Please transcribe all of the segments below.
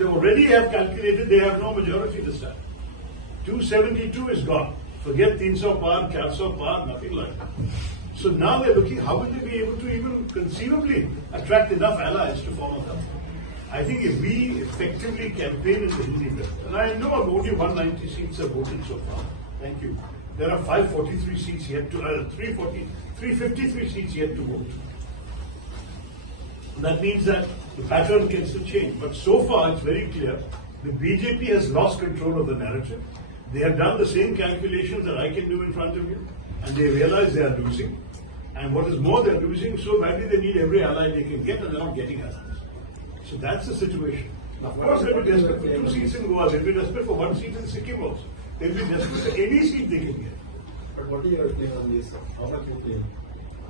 they already have calculated they have no majority this time. 272 is gone. Forget 300 Paar, 400 Paar, nothing like that. So now they're looking, how will they be able to even conceivably attract enough allies to form a government? I think if we effectively campaign in the Hindi belt, and I know only 190 seats are voted so far, thank you. There are 543 seats yet to, 353 seats yet to vote. That means that the pattern can still change. But so far, it's very clear, the BJP has lost control of the narrative. They have done the same calculations that I can do in front of you, and they realize they are losing. And what is more, they're losing so badly they need every ally they can get, and they're not getting allies. So that's the situation. Of course, they'll be desperate for 2 seats in Goa, they'll be desperate for 1 seat in Sikkim also. They'll be desperate for any seat they can get. But what is your claim on this? How much you claim?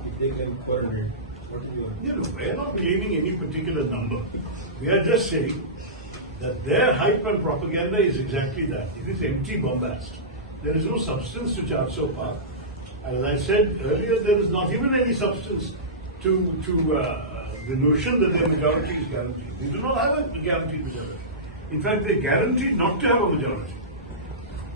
If they claim 400, what is your... You know, we're not claiming any particular number. We are just saying that their hype and propaganda is exactly that. It is empty bombast. There is no substance to 400 Paar. As I said earlier, there is not even any substance to the notion that their majority is guaranteed. They do not have a guaranteed majority. In fact, they're guaranteed not to have a majority.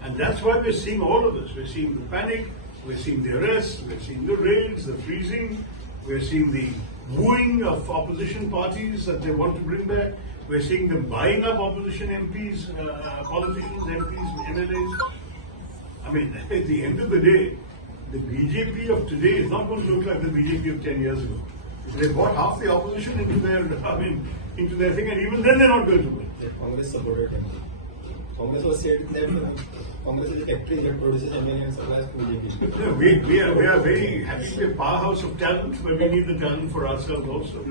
And that's why we're seeing all of this. We're seeing the panic, we're seeing the arrests, we're seeing the raids, the freezing, we're seeing the wooing of opposition parties that they want to bring back. We're seeing them buying up opposition MPs, politicians, MPs, MLAs. I mean, at the end of the day, the BJP of today is not going to look like the BJP of 10 years ago. They bought half the opposition into their, into their thing, and even then they're not going to win. Congress supported him. Congress was said that Congress is a factory that produces MLA and supplies to BJP. No, we are very happy to be a powerhouse of talent, but we need the talent for ourselves also.